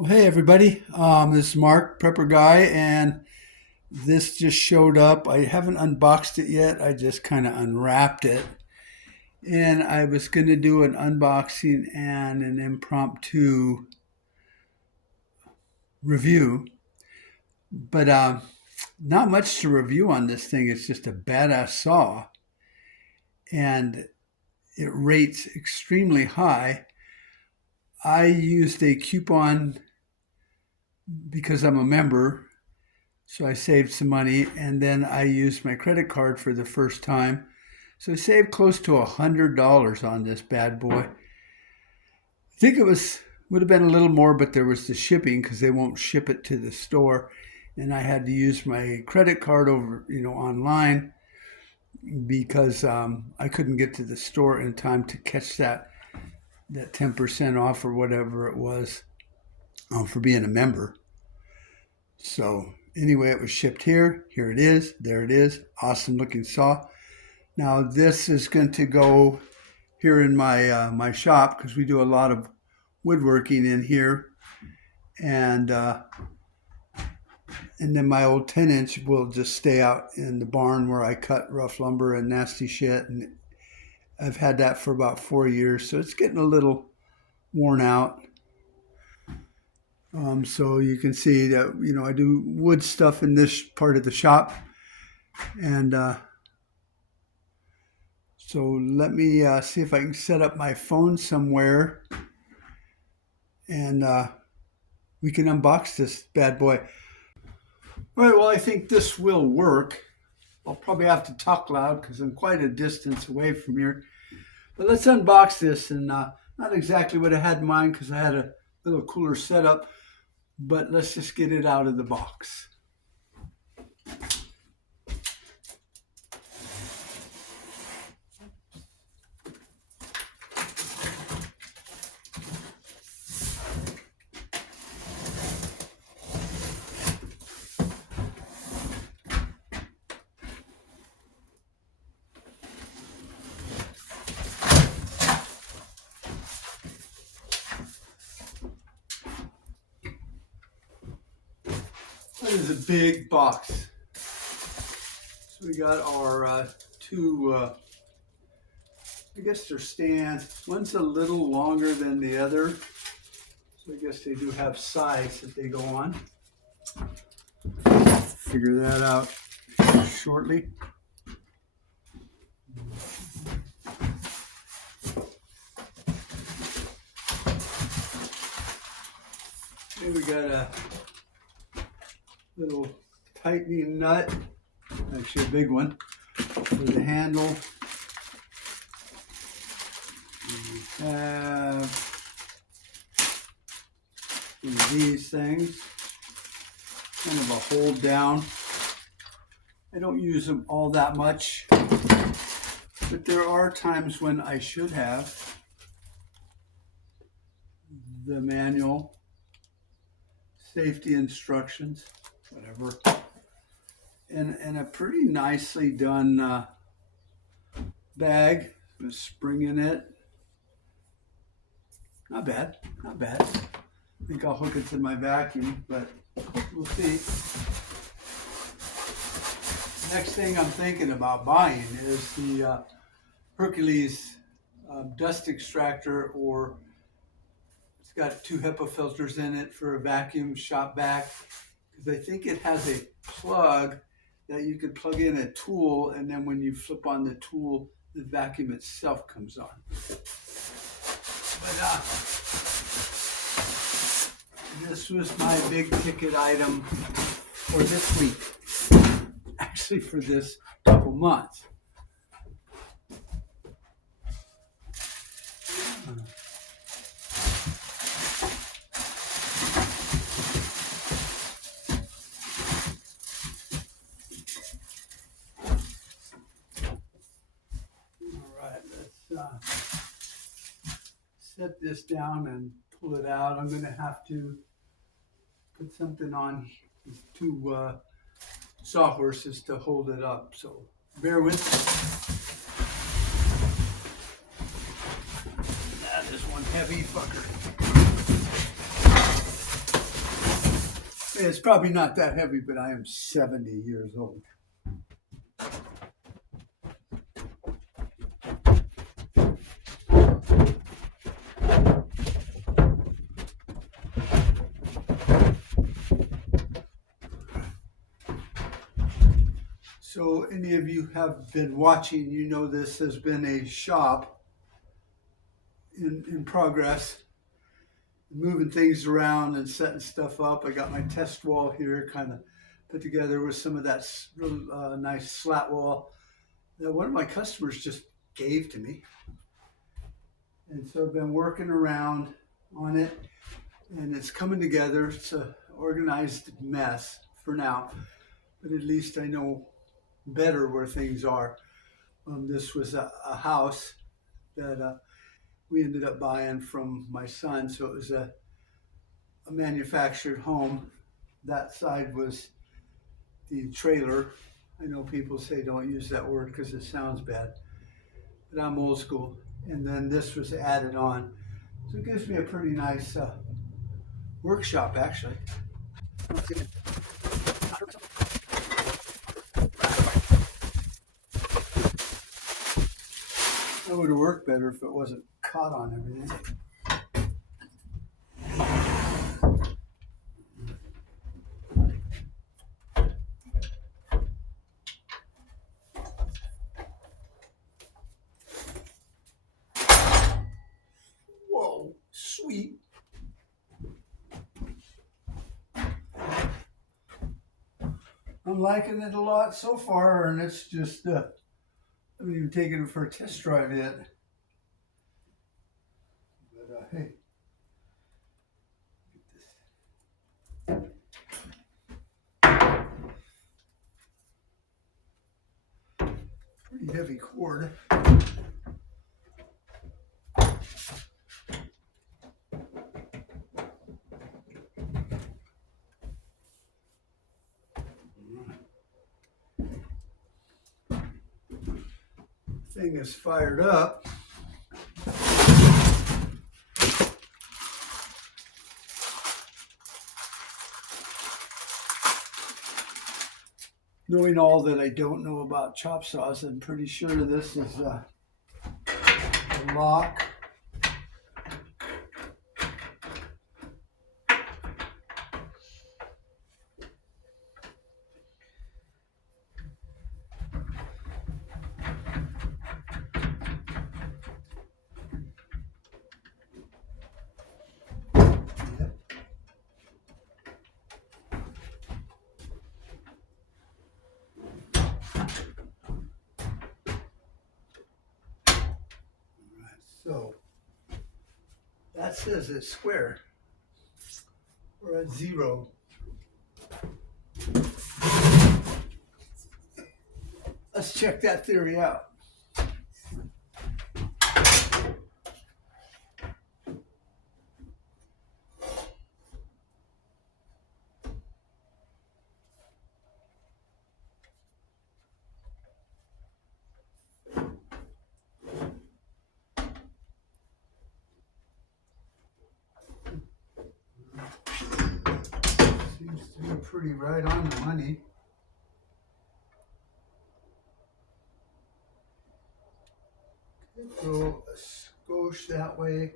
Well, hey everybody, this is Mark, Prepper Guy, and this just showed up. I haven't unboxed it yet. I just kind of unwrapped it, and I was going to do an unboxing and an impromptu review, but not much to review on this thing. It's just a badass saw, and it rates extremely high. I used a coupon because I'm a member. So I saved some money, and then I used my credit card for the first time. So I saved close to $100 on this bad boy. I think would have been a little more, but there was the shipping because they won't ship it to the store. And I had to use my credit card over, online because I couldn't get to the store in time to catch that 10% off or whatever it was for being a member. So anyway, it was shipped here. Here it is. There it is. Awesome looking saw. Now this is going to go here in my shop because we do a lot of woodworking in here, and then my old 10-inch will just stay out in the barn where I cut rough lumber and nasty shit. And I've had that for about 4 years, so it's getting a little worn out. So you can see that, I do wood stuff in this part of the shop. And so let me see if I can set up my phone somewhere, and we can unbox this bad boy. All right, well, I think this will work. I'll probably have to talk loud because I'm quite a distance away from here. But let's unbox this, and not exactly what I had in mind because I had a little cooler setup. But let's just get it out of the box. That is a big box. So we got our two, I guess they're stands. One's a little longer than the other. So I guess they do have size that they go on. Figure that out shortly. Here we got a little tightening nut, actually a big one, for the handle. We have these things, kind of a hold down. I don't use them all that much, but there are times when I should have. The manual, safety instructions, whatever, and a pretty nicely done bag with a spring in it. Not bad, not bad. I think I'll hook it to my vacuum, but we'll see. Next thing I'm thinking about buying is the Hercules dust extractor, or it's got 2 HEPA filters in it for a vacuum shop vac. I think it has a plug that you could plug in a tool, and then when you flip on the tool, the vacuum itself comes on. But this was my big ticket item for this week. Actually, for this couple months. Set this down and pull it out. I'm going to have to put something on these 2 sawhorses to hold it up, so bear with me. That is one heavy fucker. It's probably not that heavy, but I am 70 years old. So any of you have been watching, you know this has been a shop in progress, moving things around and setting stuff up. I got my test wall here kind of put together with some of that real nice slat wall that one of my customers just gave to me. And so I've been working around on it, and it's coming together. It's an organized mess for now, but at least I know better where things are. This was a house that we ended up buying from my son, so it was a manufactured home. That side was the trailer. I know people say don't use that word because it sounds bad, but I'm old school. And then this was added on. So it gives me a pretty nice workshop, actually. It would have worked better if it wasn't caught on everything. Whoa, sweet. I'm liking it a lot so far, and it's just, I haven't even taken it for a test drive yet. But hey, pretty heavy cord. Thing is fired up. Knowing all that I don't know about chop saws, I'm pretty sure this is a lock. So that says it's square or at 0. Let's check that theory out. Seems to be pretty right on the money. Go a skosh that way,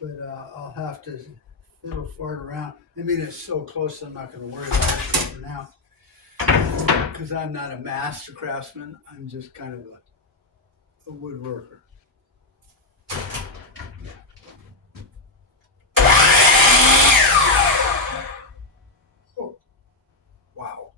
but I'll have to fiddle fart around. I mean, it's so close, I'm not going to worry about it for now, because I'm not a master craftsman. I'm just kind of a woodworker. Oh, wow.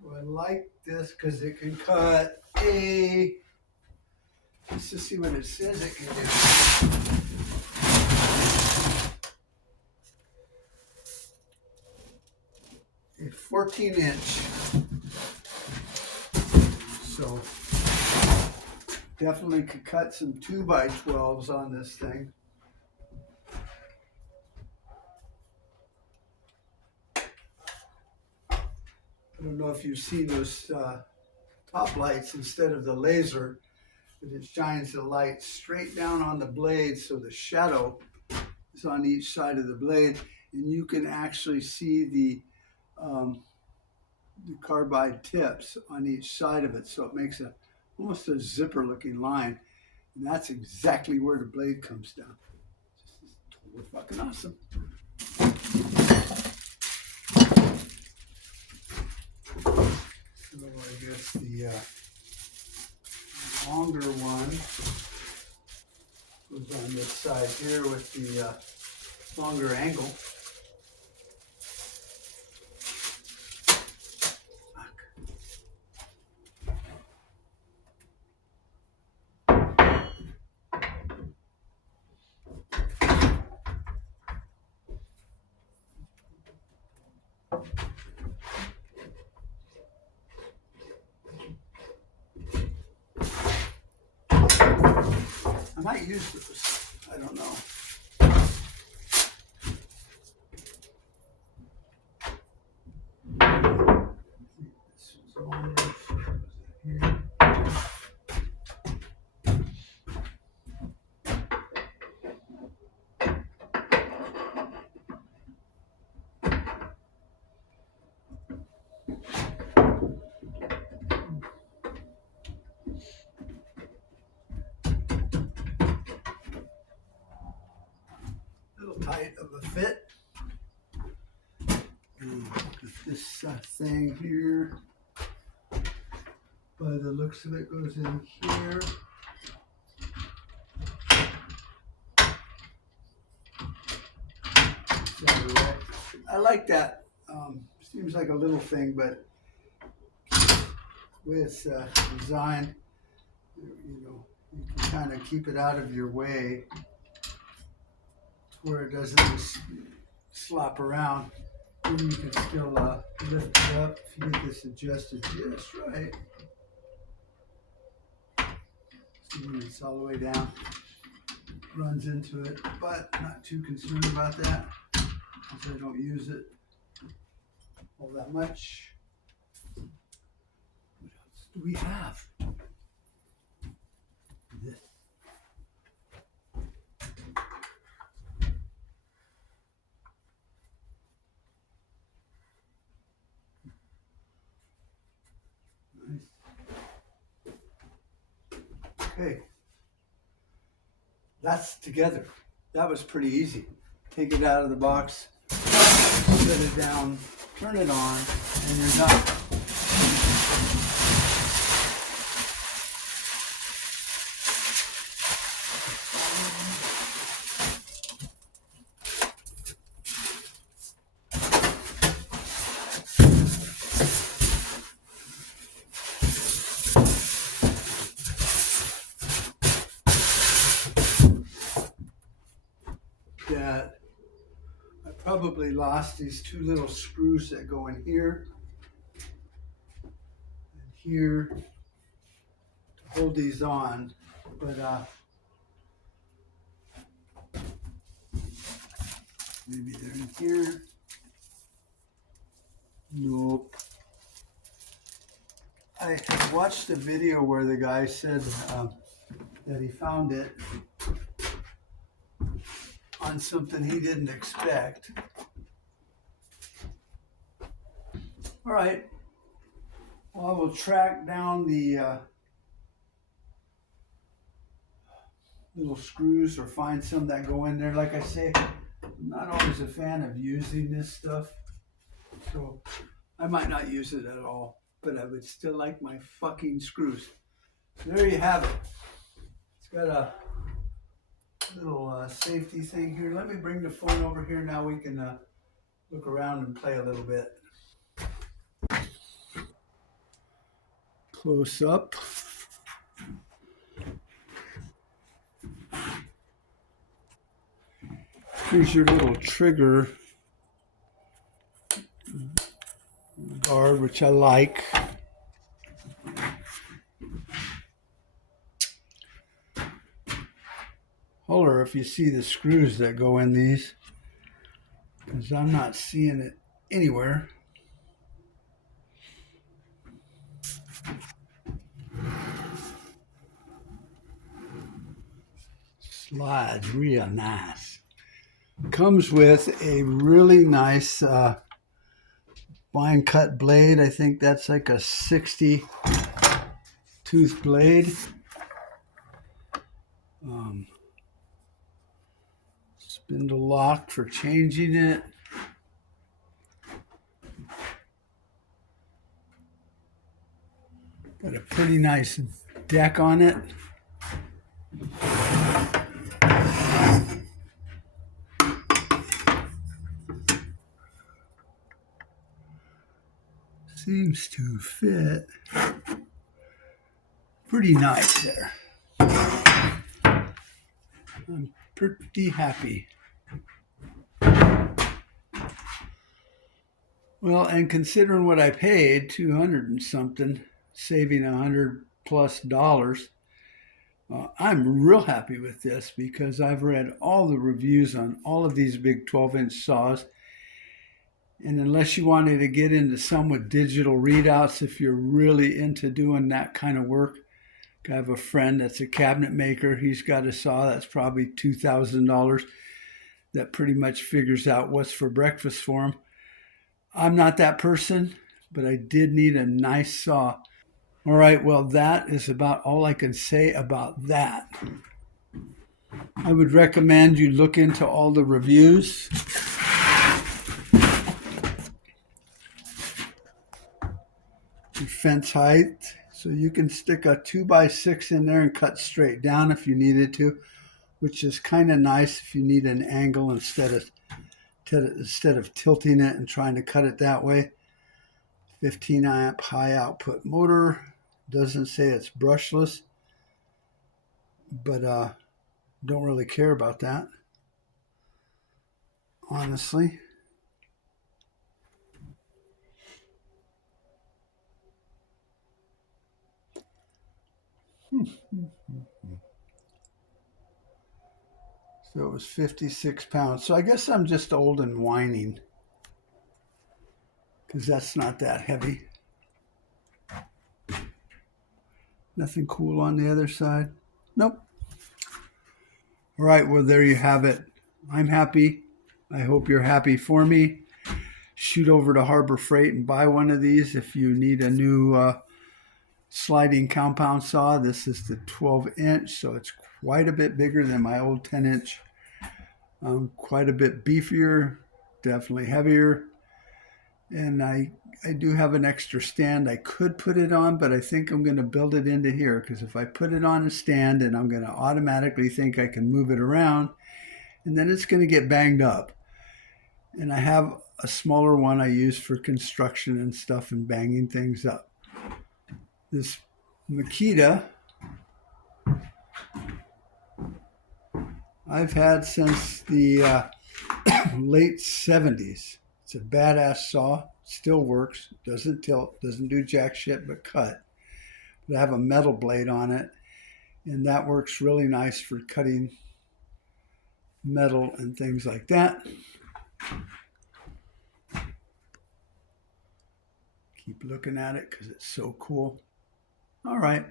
So I like this because it can cut a, let's just see what it says it can do. A 14-inch. So definitely could cut some 2x12s on this thing. don't know if you've seen those top lights instead of the laser, but it shines the light straight down on the blade, so the shadow is on each side of the blade, and you can actually see the carbide tips on each side of it, so it makes almost a zipper looking line, and that's exactly where the blade comes down. Just totally fucking awesome. So I guess the longer one goes on this side here with the longer angle. I might use those. I don't know. This is longer. Here. Little tight of a fit. This thing here, by the looks of it, goes in here. So I like that. Seems like a little thing, but the way it's designed, you know, you can kind of keep it out of your way where it doesn't just slop around. And you can still lift it up if you get this adjusted just right. See when it's all the way down, runs into it, but not too concerned about that because I don't use it all that much. What else do we have? This. Nice. Okay. That's together. That was pretty easy. Take it out of the box, set it down, turn it on, and you're done. That I probably lost these two little screws that go in here and here to hold these on, but maybe they're in here. Nope. I watched a video where the guy said that he found it on something he didn't expect. All right. Well, I will track down the little screws or find some that go in there. Like I say, I'm not always a fan of using this stuff, so I might not use it at all, but I would still like my fucking screws. So there you have it. It's got a little safety thing here. Let me bring the phone over here now. We can look around and play a little bit. Close up. Here's your little trigger guard, which I like. Holler if you see the screws that go in these, because I'm not seeing it anywhere. Slides real nice. Comes with a really nice fine cut blade. I think that's like a 60 tooth blade. Spindle lock for changing it. Got a pretty nice deck on it. Seems to fit pretty nice there. I'm pretty happy. Well, and considering what I paid, 200 and something, saving $100+, I'm real happy with this because I've read all the reviews on all of these big 12-inch saws. And unless you wanted to get into some with digital readouts, if you're really into doing that kind of work, I have a friend that's a cabinet maker. He's got a saw that's probably $2,000 that pretty much figures out what's for breakfast for him. I'm not that person, but I did need a nice saw. All right, well, that is about all I can say about that. I would recommend you look into all the reviews. Your fence height, so you can stick a 2x6 in there and cut straight down if you needed to, which is kind of nice if you need an angle instead of tilting it and trying to cut it that way. 15 amp high output motor. Doesn't say it's brushless, but don't really care about that, honestly. So it was 56 pounds. So I guess I'm just old and whining because that's not that heavy. Nothing cool on the other side. Nope. All right, well, there you have it. I'm happy. I hope you're happy for me. Shoot over to Harbor Freight and buy one of these if you need a new sliding compound saw. This is the 12-inch, so it's quite a bit bigger than my old 10-inch. Quite a bit beefier, definitely heavier. And I do have an extra stand I could put it on, but I think I'm going to build it into here because if I put it on a stand, then I'm going to automatically think I can move it around, and then it's going to get banged up. And I have a smaller one I use for construction and stuff and banging things up. This Makita I've had since the late 70s. It's a badass saw, still works, doesn't tilt, doesn't do jack shit but cut. But I have a metal blade on it, and that works really nice for cutting metal and things like that. Keep looking at it because it's so cool. All right.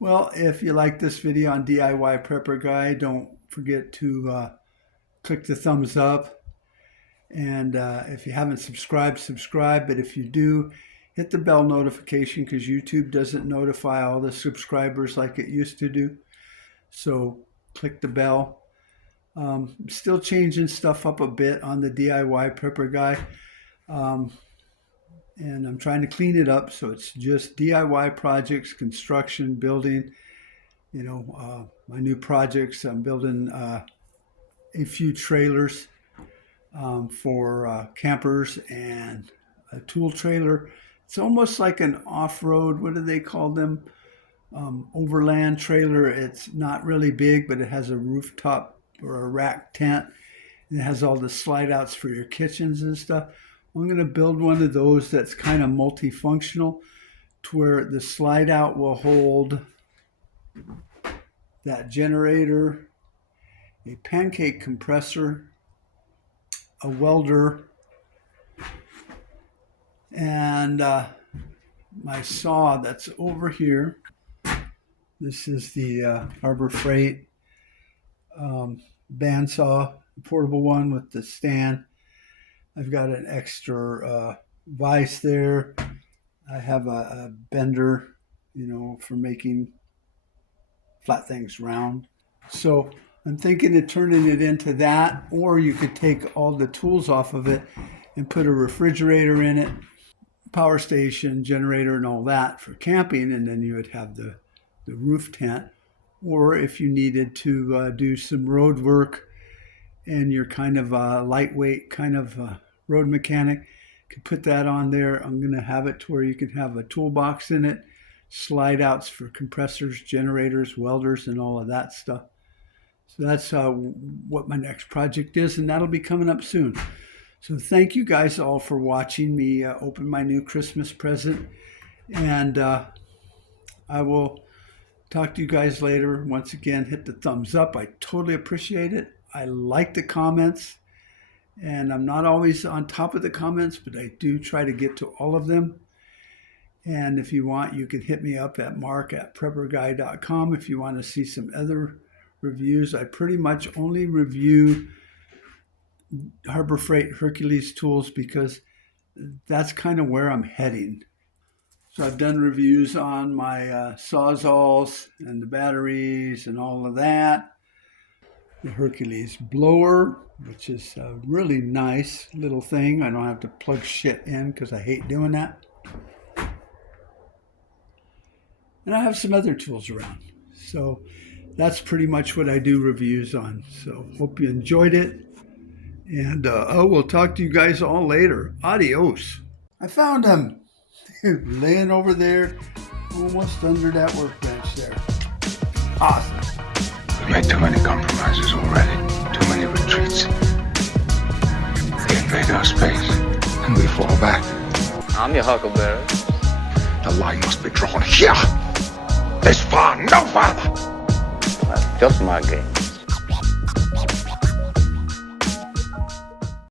Well, if you like this video on DIY Prepper Guy, don't forget to click the thumbs up. And if you haven't subscribed, subscribe. But if you do, hit the bell notification because YouTube doesn't notify all the subscribers like it used to do. So click the bell. Still changing stuff up a bit on the DIY Prepper Guy. And I'm trying to clean it up so it's just DIY projects, construction, building. You know, my new projects, I'm building a few trailers for campers and a tool trailer. It's almost like an off-road, what do they call them? Overland trailer. It's not really big, but it has a rooftop or a rack tent. And it has all the slide outs for your kitchens and stuff. I'm going to build one of those that's kind of multifunctional to where the slide out will hold that generator, a pancake compressor, a welder, and my saw that's over here. This is the Harbor Freight bandsaw, portable one with the stand. I've got an extra vise there. I have a bender, for making flat things round. So I'm thinking of turning it into that, or you could take all the tools off of it and put a refrigerator in it, power station, generator, and all that for camping, and then you would have the roof tent. Or if you needed to do some road work and you're kind of a lightweight kind of road mechanic, you could put that on there. I'm going to have it to where you can have a toolbox in it, slide outs for compressors, generators, welders, and all of that stuff. So that's what my next project is, and that'll be coming up soon. So thank you guys all for watching me open my new Christmas present, and I will talk to you guys later. Once again, hit the thumbs up. I totally appreciate it. I like the comments, and I'm not always on top of the comments, but I do try to get to all of them. And if you want, you can hit me up at mark@prepperguy.com if you want to see some other reviews. I pretty much only review Harbor Freight Hercules tools because that's kind of where I'm heading. So I've done reviews on my Sawzalls and the batteries and all of that. The Hercules blower, which is a really nice little thing. I don't have to plug shit in because I hate doing that. And I have some other tools around. So that's pretty much what I do reviews on. So hope you enjoyed it. And I will talk to you guys all later. Adios. I found him laying over there, almost under that workbench there. Awesome. We made too many compromises already. Too many retreats. They invade our space, and we fall back. I'm your huckleberry. The line must be drawn here. This far, no farther. That's just my game.